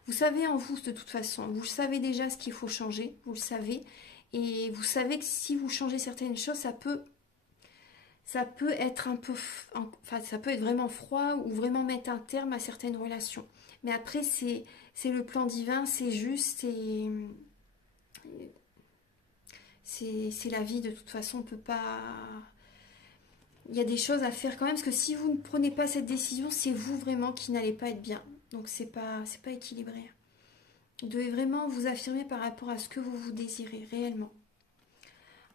Vous savez en vous de toute façon. Vous savez déjà ce qu'il faut changer. Vous le savez. Et vous savez que si vous changez certaines choses, ça peut être un peu, enfin ça peut être vraiment froid ou vraiment mettre un terme à certaines relations. Mais après c'est le plan divin, c'est juste et c'est la vie de toute façon. On peut pas, il y a des choses à faire quand même parce que si vous ne prenez pas cette décision, c'est vous vraiment qui n'allez pas être bien. Donc c'est pas équilibré. Vous devez vraiment vous affirmer par rapport à ce que vous désirez réellement.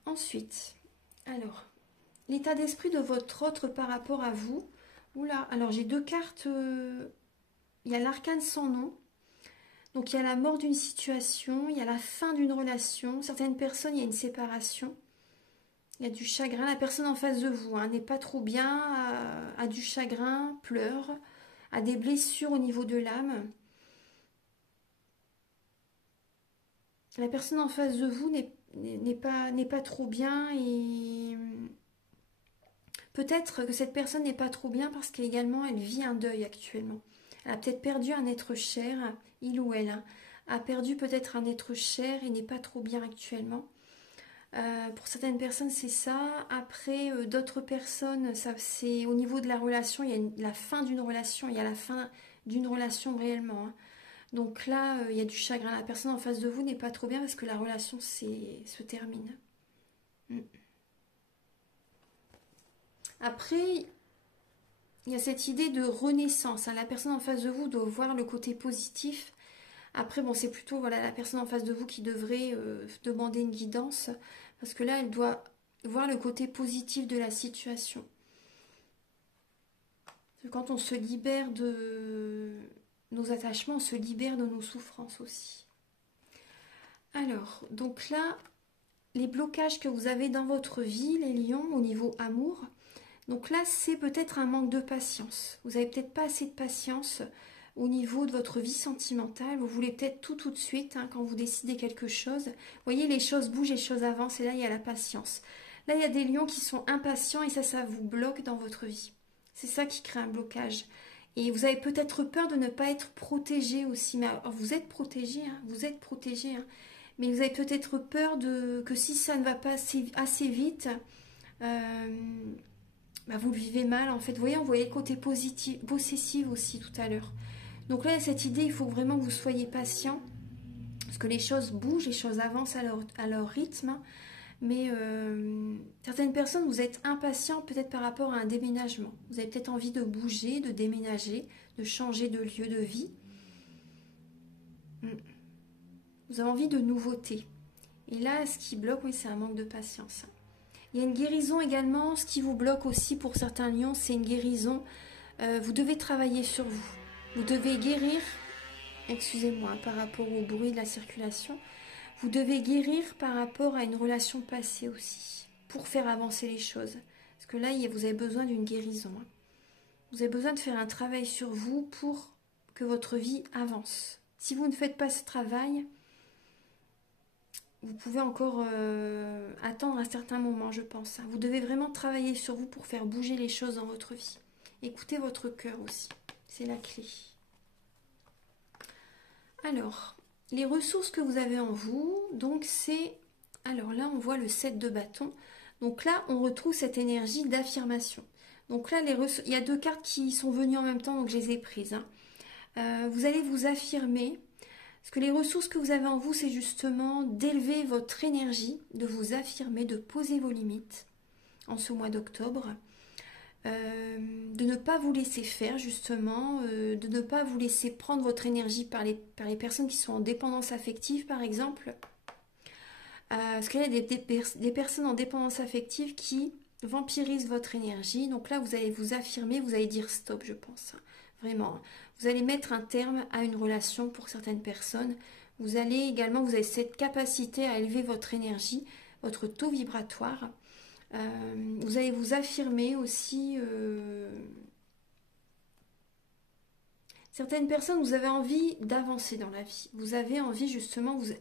Ensuite, alors l'état d'esprit de votre autre par rapport à vous. Oula, alors j'ai deux cartes. Il y a l'arcane sans nom. Donc il y a la mort d'une situation, il y a la fin d'une relation. Certaines personnes, il y a une séparation. Il y a du chagrin. La personne en face de vous n'est pas trop bien, a du chagrin, pleure, a des blessures au niveau de l'âme. La personne en face de vous n'est pas trop bien et... Peut-être que cette personne n'est pas trop bien parce qu'également elle vit un deuil actuellement. Elle a peut-être perdu un être cher, il ou elle, a perdu peut-être un être cher et n'est pas trop bien actuellement. Pour certaines personnes c'est ça. Après d'autres personnes, c'est au niveau de la relation, il y a la fin d'une relation, il y a la fin d'une relation réellement. Donc là, il y a du chagrin. La personne en face de vous n'est pas trop bien parce que la relation se termine. Après, il y a cette idée de renaissance. La personne en face de vous doit voir le côté positif. Après, bon, c'est plutôt voilà, la personne en face de vous qui devrait demander une guidance. Parce que là, elle doit voir le côté positif de la situation. Quand on se libère de nos attachements, on se libère de nos souffrances aussi. Alors, donc là, les blocages que vous avez dans votre vie, les lions, au niveau amour... Donc là, c'est peut-être un manque de patience. Vous n'avez peut-être pas assez de patience au niveau de votre vie sentimentale. Vous voulez peut-être tout de suite quand vous décidez quelque chose. Vous voyez, les choses bougent, les choses avancent et là, il y a la patience. Là, il y a des lions qui sont impatients et ça vous bloque dans votre vie. C'est ça qui crée un blocage. Et vous avez peut-être peur de ne pas être protégé aussi. Mais alors, vous êtes protégé, vous êtes protégé. Mais vous avez peut-être peur que si ça ne va pas assez vite... vous le vivez mal en fait. Vous voyez, on voyait le côté positif, possessif aussi tout à l'heure. Donc là, il y a cette idée, il faut vraiment que vous soyez patient. Parce que les choses bougent, les choses avancent à leur rythme. Mais certaines personnes, vous êtes impatient peut-être par rapport à un déménagement. Vous avez peut-être envie de bouger, de déménager, de changer de lieu de vie. Vous avez envie de nouveautés. Et là, ce qui bloque, oui, c'est un manque de patience. Il y a une guérison également. Ce qui vous bloque aussi pour certains lions, c'est une guérison. Vous devez travailler sur vous. Vous devez guérir, excusez-moi, par rapport au bruit de la circulation. Vous devez guérir par rapport à une relation passée aussi, pour faire avancer les choses. Parce que là, vous avez besoin d'une guérison. Vous avez besoin de faire un travail sur vous pour que votre vie avance. Si vous ne faites pas ce travail... Vous pouvez encore attendre un certain moment, je pense. Vous devez vraiment travailler sur vous pour faire bouger les choses dans votre vie. Écoutez votre cœur aussi. C'est la clé. Alors, les ressources que vous avez en vous, donc c'est... Alors là, on voit le 7 de bâton. Donc là, on retrouve cette énergie d'affirmation. Donc là, il y a deux cartes qui sont venues en même temps, donc je les ai prises. Vous allez vous affirmer... Parce que les ressources que vous avez en vous, c'est justement d'élever votre énergie, de vous affirmer, de poser vos limites en ce mois d'octobre, de ne pas vous laisser faire justement, de ne pas vous laisser prendre votre énergie par les personnes qui sont en dépendance affective par exemple. Parce qu'il y a des personnes en dépendance affective qui vampirisent votre énergie. Donc là, vous allez vous affirmer, vous allez dire stop, je pense. Vraiment. Vous allez mettre un terme à une relation pour certaines personnes. Vous avez cette capacité à élever votre énergie, votre taux vibratoire. Vous allez vous affirmer aussi. Certaines personnes, vous avez envie d'avancer dans la vie. Vous avez envie justement, vous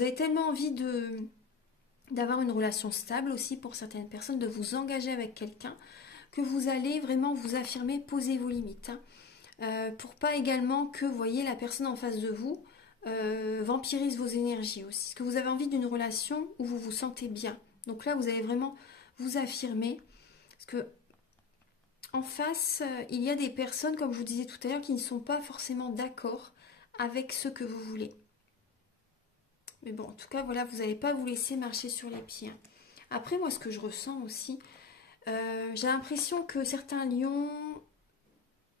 avez tellement envie d'avoir une relation stable aussi pour certaines personnes, de vous engager avec quelqu'un, que vous allez vraiment vous affirmer, poser vos limites. Hein. Pour pas également que, vous voyez, la personne en face de vous vampirise vos énergies aussi. Parce que vous avez envie d'une relation où vous vous sentez bien. Donc là, vous allez vraiment vous affirmer. Parce que en face, il y a des personnes, comme je vous disais tout à l'heure, qui ne sont pas forcément d'accord avec ce que vous voulez. Mais bon, en tout cas, voilà, vous n'allez pas vous laisser marcher sur les pieds. Hein. Après, moi, ce que je ressens aussi, j'ai l'impression que certains lions,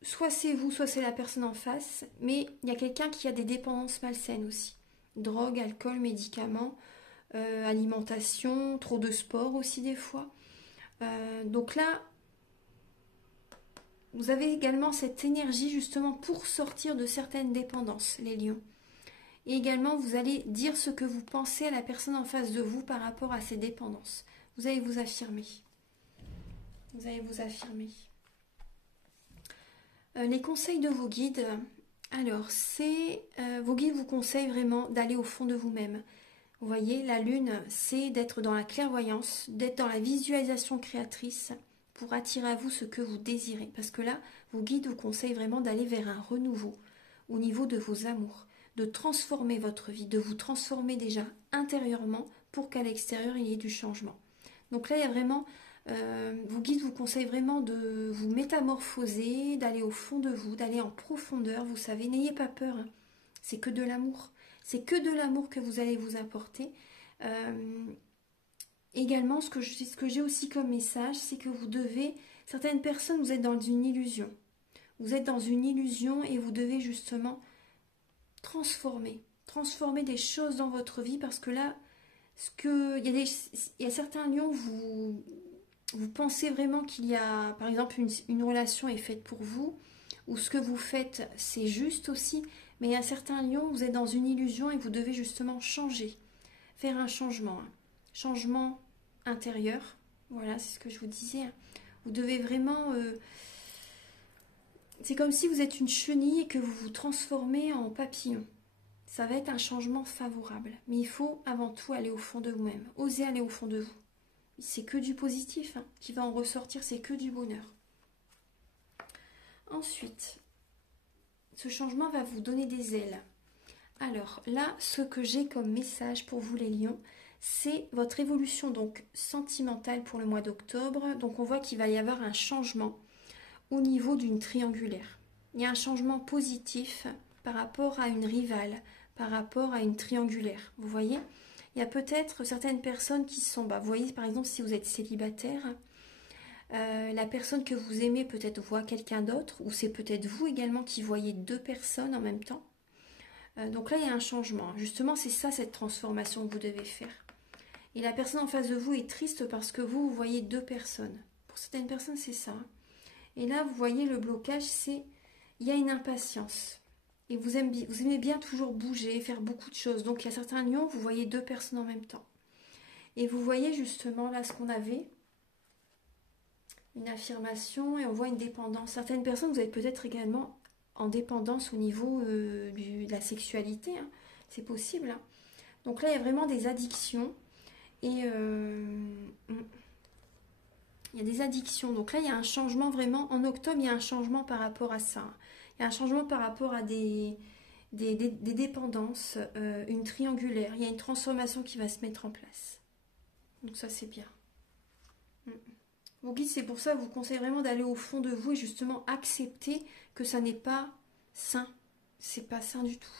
soit c'est vous, soit c'est la personne en face, mais il y a quelqu'un qui a des dépendances malsaines aussi. Drogue, alcool, médicaments, alimentation, trop de sport aussi des fois. Donc là, vous avez également cette énergie justement pour sortir de certaines dépendances, les lions. Et également, vous allez dire ce que vous pensez à la personne en face de vous par rapport à ces dépendances. Vous allez vous affirmer. Vous allez vous affirmer. Les conseils de vos guides. Alors, vos guides vous conseillent vraiment d'aller au fond de vous-même. Vous voyez, la lune, c'est d'être dans la clairvoyance, d'être dans la visualisation créatrice pour attirer à vous ce que vous désirez. Parce que là, vos guides vous conseillent vraiment d'aller vers un renouveau au niveau de vos amours, de transformer votre vie, de vous transformer déjà intérieurement pour qu'à l'extérieur, il y ait du changement. Donc là, il y a vraiment, vos guides vous conseillent vraiment de vous métamorphoser, d'aller au fond de vous, d'aller en profondeur. Vous savez, n'ayez pas peur, hein. C'est que de l'amour. C'est que de l'amour que vous allez vous apporter. Également, ce que j'ai aussi comme message, c'est que vous devez, certaines personnes, vous êtes dans une illusion. Vous êtes dans une illusion et vous devez justement transformer des choses dans votre vie parce que là, il y a certains lions, vous pensez vraiment qu'il y a, par exemple, une relation est faite pour vous, ou ce que vous faites, c'est juste aussi, mais il y a certains lions, vous êtes dans une illusion et vous devez justement changer, faire un changement, changement intérieur, voilà, c'est ce que je vous disais, vous devez vraiment, c'est comme si vous êtes une chenille et que vous vous transformez en papillon. Ça va être un changement favorable, mais il faut avant tout aller au fond de vous-même, oser aller au fond de vous. C'est que du positif hein, qui va en ressortir, c'est que du bonheur. Ensuite, ce changement va vous donner des ailes. Alors là, ce que j'ai comme message pour vous les lions, c'est votre évolution donc sentimentale pour le mois d'octobre. Donc on voit qu'il va y avoir un changement au niveau d'une triangulaire. Il y a un changement positif par rapport à une rivale, par rapport à une triangulaire. Vous voyez, il y a peut-être certaines personnes qui sont, vous voyez par exemple si vous êtes célibataire, la personne que vous aimez peut-être voit quelqu'un d'autre, ou c'est peut-être vous également qui voyez deux personnes en même temps. Donc là il y a un changement. Justement c'est ça cette transformation que vous devez faire. Et la personne en face de vous est triste parce que vous voyez deux personnes. Pour certaines personnes c'est ça. Et là vous voyez le blocage, c'est il y a une impatience. Et vous aimez bien toujours bouger, faire beaucoup de choses. Donc il y a certains lions, vous voyez deux personnes en même temps. Et vous voyez justement là ce qu'on avait, une affirmation et on voit une dépendance. Certaines personnes, vous êtes peut-être également en dépendance au niveau de la sexualité. Hein. C'est possible. Hein. Donc là, il y a vraiment des addictions. Et il y a des addictions. Donc là, il y a un changement vraiment. En octobre, il y a un changement par rapport à ça. Il y a un changement par rapport à des dépendances, une triangulaire. Il y a une transformation qui va se mettre en place. Donc ça, c'est bien. Vos guides, c'est pour ça, vous conseille vraiment d'aller au fond de vous et justement accepter que ça n'est pas sain. C'est pas sain du tout.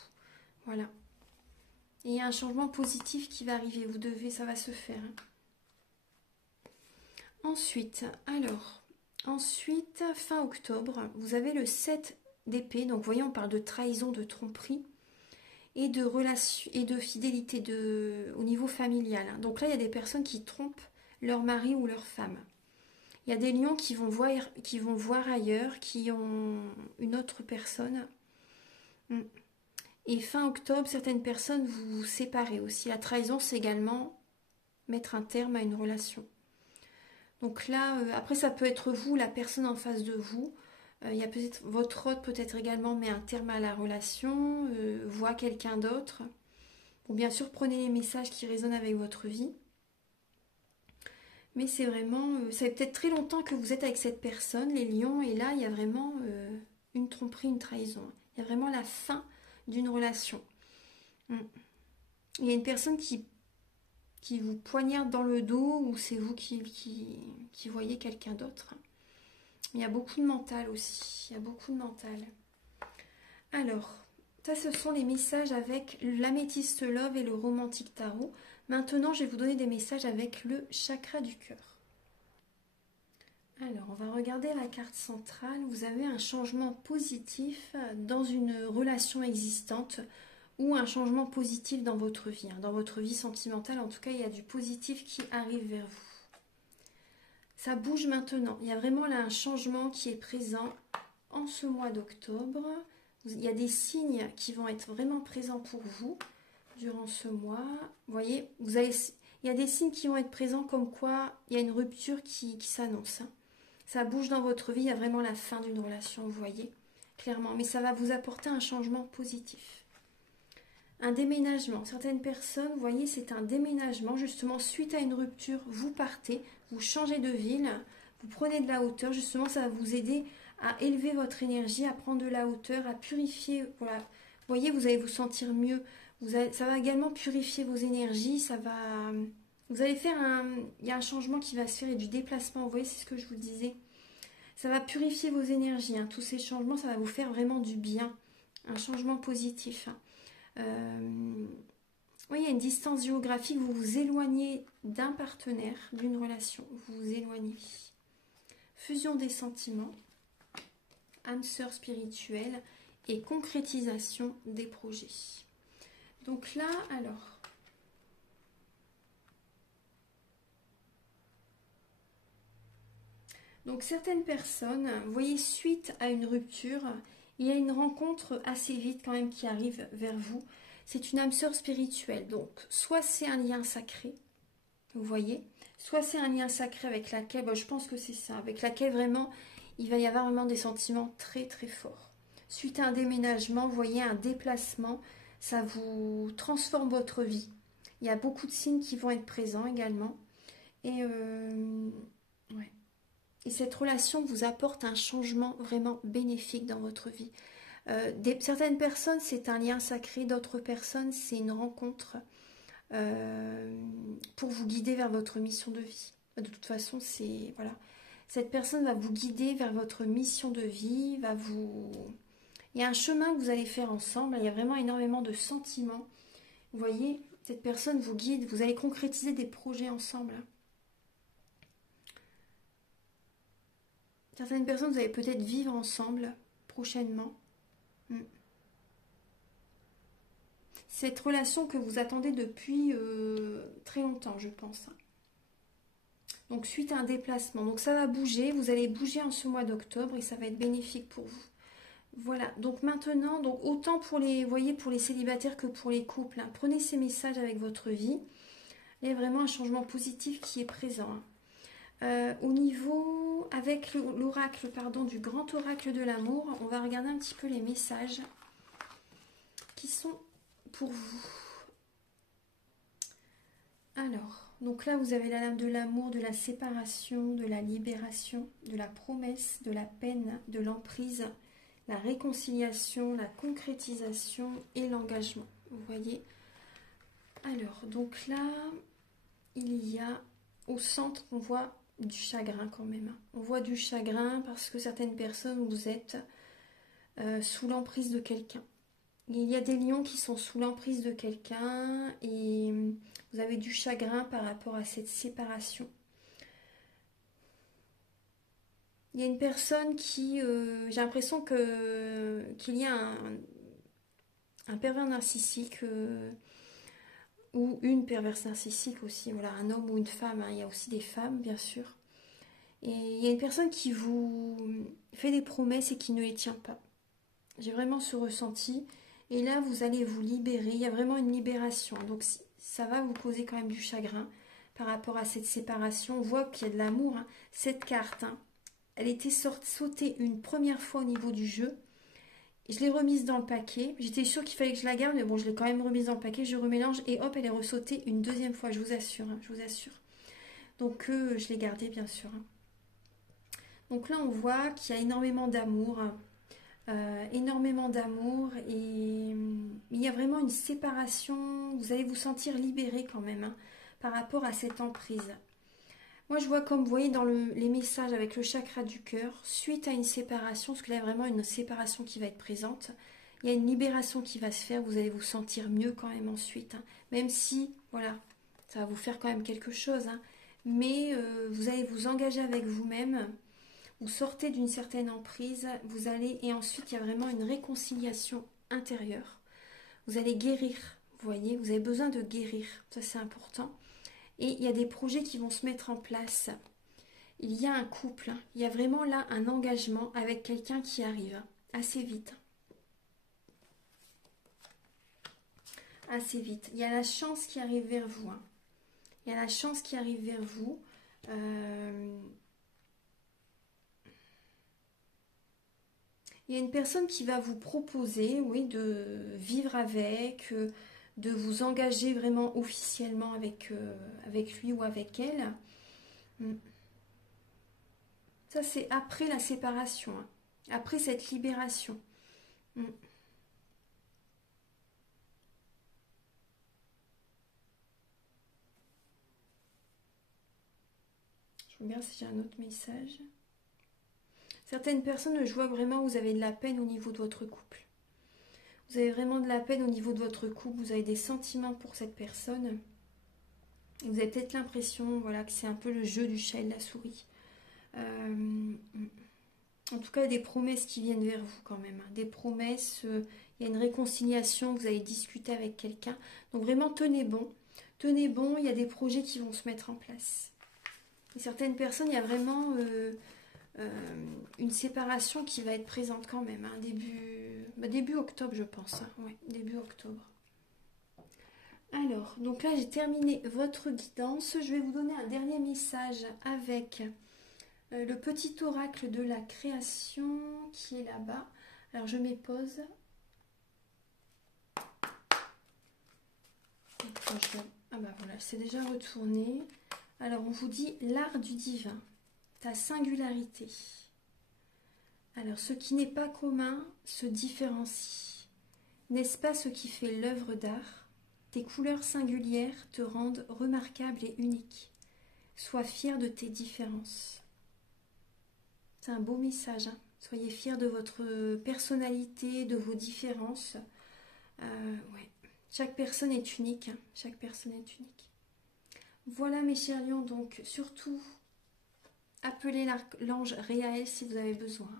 Voilà. Et il y a un changement positif qui va arriver. Vous devez, ça va se faire. Ensuite, fin octobre, vous avez le 7 d'épée. Donc, vous voyez, on parle de trahison, de tromperie et de relation et de fidélité au niveau familial. Donc là, il y a des personnes qui trompent leur mari ou leur femme. Il y a des lions qui vont voir ailleurs, qui ont une autre personne. Et fin octobre, certaines personnes vous séparez aussi. La trahison, c'est également mettre un terme à une relation. Donc là, après, ça peut être vous, la personne en face de vous. Il y a peut-être votre hôte peut-être également met un terme à la relation, voit quelqu'un d'autre. Bon, bien sûr, prenez les messages qui résonnent avec votre vie. Mais c'est vraiment, ça fait peut-être très longtemps que vous êtes avec cette personne, les lions, et là, il y a vraiment une tromperie, une trahison. Il y a vraiment la fin d'une relation. Il y a une personne qui vous poignarde dans le dos, ou c'est vous qui voyez quelqu'un d'autre. Il y a beaucoup de mental aussi. Il y a beaucoup de mental. Alors, ça, ce sont les messages avec l'améthyste love et le romantique tarot. Maintenant, je vais vous donner des messages avec le chakra du cœur. Alors, on va regarder la carte centrale. Vous avez un changement positif dans une relation existante ou un changement positif dans votre vie. Dans votre vie sentimentale, en tout cas, il y a du positif qui arrive vers vous. Ça bouge maintenant. Il y a vraiment là un changement qui est présent en ce mois d'octobre. Il y a des signes qui vont être vraiment présents pour vous durant ce mois. Vous voyez, il y a des signes qui vont être présents comme quoi il y a une rupture qui s'annonce. Ça bouge dans votre vie, il y a vraiment la fin d'une relation, vous voyez, clairement. Mais ça va vous apporter un changement positif. Un déménagement. Certaines personnes, vous voyez, c'est un déménagement. Justement, suite à une rupture, vous partez, vous changez de ville, vous prenez de la hauteur. Justement, ça va vous aider à élever votre énergie, à prendre de la hauteur, à purifier. Voilà. Vous voyez, vous allez vous sentir mieux. Ça va également purifier vos énergies. Ça va... Vous allez faire il y a un changement qui va se faire et du déplacement. Vous voyez, c'est ce que je vous disais. Ça va purifier vos énergies. Tous ces changements, ça va vous faire vraiment du bien. Un changement positif. Oui, il y a une distance géographique. Vous vous éloignez d'un partenaire, d'une relation. Vous vous éloignez. Fusion des sentiments. Âme sœur spirituelle et concrétisation des projets. Donc là, alors... Donc certaines personnes, vous voyez, suite à une rupture, il y a une rencontre assez vite quand même qui arrive vers vous. C'est une âme sœur spirituelle. Donc soit c'est un lien sacré, vous voyez, soit c'est un lien sacré avec laquelle, je pense que c'est ça, avec laquelle vraiment il va y avoir vraiment des sentiments très très forts. Suite à un déménagement, vous voyez, un déplacement, ça vous transforme votre vie. Il y a beaucoup de signes qui vont être présents également. Et ouais. Et cette relation vous apporte un changement vraiment bénéfique dans votre vie. Certaines personnes, c'est un lien sacré. D'autres personnes, c'est une rencontre pour vous guider vers votre mission de vie. De toute façon, c'est... Voilà. Cette personne va vous guider vers votre mission de vie, va vous... Il y a un chemin que vous allez faire ensemble. Il y a vraiment énormément de sentiments. Vous voyez, cette personne vous guide. Vous allez concrétiser des projets ensemble. Certaines personnes, vous allez peut-être vivre ensemble prochainement. Cette relation que vous attendez depuis très longtemps, je pense. Donc, suite à un déplacement. Donc, ça va bouger. Vous allez bouger en ce mois d'octobre et ça va être bénéfique pour vous. Voilà. Donc, maintenant, donc autant pour les, voyez, pour les célibataires que pour les couples. Prenez ces messages avec votre vie. Il y a vraiment un changement positif qui est présent. Au niveau, avec l'oracle, pardon, du grand oracle de l'amour, on va regarder un petit peu les messages qui sont pour vous. Alors, donc là, vous avez la lame de l'amour, de la séparation, de la libération, de la promesse, de la peine, de l'emprise, la réconciliation, la concrétisation et l'engagement. Vous voyez? Alors, donc là, il y a au centre, on voit du chagrin quand même. On voit du chagrin parce que certaines personnes, vous êtes sous l'emprise de quelqu'un. Il y a des lions qui sont sous l'emprise de quelqu'un et vous avez du chagrin par rapport à cette séparation. Il y a une personne qui... j'ai l'impression qu'il y a un pervers narcissique ou une perverse narcissique aussi. Voilà, un homme ou une femme. Il y a aussi des femmes, bien sûr. Et il y a une personne qui vous fait des promesses et qui ne les tient pas. J'ai vraiment ce ressenti. Et là, vous allez vous libérer. Il y a vraiment une libération. Donc, ça va vous causer quand même du chagrin par rapport à cette séparation. On voit qu'il y a de l'amour. Cette carte, elle était sautée une première fois au niveau du jeu. Je l'ai remise dans le paquet. J'étais sûre qu'il fallait que je la garde, mais bon, je l'ai quand même remise dans le paquet. Je remélange et hop, elle est ressautée une deuxième fois, je vous assure, hein, je vous assure. Donc, je l'ai gardée, bien sûr, hein. Donc là, on voit qu'il y a énormément d'amour, hein. Énormément d'amour et il y a vraiment une séparation. Vous allez vous sentir libéré quand même, hein, par rapport à cette emprise. Moi, je vois comme vous voyez dans les messages avec le chakra du cœur, suite à une séparation, parce que là, il y a vraiment une séparation qui va être présente. Il y a une libération qui va se faire, vous allez vous sentir mieux quand même ensuite, hein. Même si, voilà, ça va vous faire quand même quelque chose, hein. Mais vous allez vous engager avec vous-même, vous sortez d'une certaine emprise, vous allez, et ensuite il y a vraiment une réconciliation intérieure. Vous allez guérir, vous voyez, vous avez besoin de guérir, ça c'est important. Et il y a des projets qui vont se mettre en place. Il y a un couple, hein. Il y a vraiment là un engagement avec quelqu'un qui arrive assez vite. Assez vite. Il y a la chance qui arrive vers vous, hein. Il y a la chance qui arrive vers vous. Il y a une personne qui va vous proposer, oui, de vivre avec, de vous engager vraiment officiellement avec lui ou avec elle. Ça, c'est après la séparation, hein. Après cette libération. Je regarde si j'ai un autre message. Certaines personnes, je vois vraiment, vous avez de la peine au niveau de votre couple. Vous avez vraiment de la peine au niveau de votre couple. Vous avez des sentiments pour cette personne. Et vous avez peut-être l'impression, voilà, que c'est un peu le jeu du chat et de la souris. En tout cas, il y a des promesses qui viennent vers vous quand même, hein. Des promesses, il y a une réconciliation, vous allez discuter avec quelqu'un. Donc vraiment, tenez bon. Tenez bon, il y a des projets qui vont se mettre en place. Et certaines personnes, il y a vraiment une séparation qui va être présente quand même, hein, début octobre, je pense, hein. Ouais, début octobre. Alors, donc là, j'ai terminé votre guidance. Je vais vous donner un dernier message avec le petit oracle de la création qui est là-bas. Alors, je mets pause. Ah bah voilà, c'est déjà retourné. Alors, on vous dit l'art du divin, ta singularité. Alors, ce qui n'est pas commun se différencie. N'est-ce pas ce qui fait l'œuvre d'art? Tes couleurs singulières te rendent remarquable et unique. Sois fier de tes différences. C'est un beau message, hein. Soyez fiers de votre personnalité, de vos différences. Ouais. Chaque personne est unique, hein. Chaque personne est unique. Voilà mes chers lions, donc surtout appelez l'ange Réaël si vous avez besoin.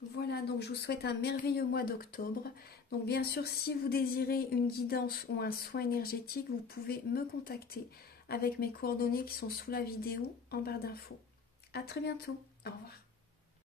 Voilà, donc je vous souhaite un merveilleux mois d'octobre. Donc bien sûr, si vous désirez une guidance ou un soin énergétique, vous pouvez me contacter avec mes coordonnées qui sont sous la vidéo en barre d'infos. À très bientôt. Au revoir.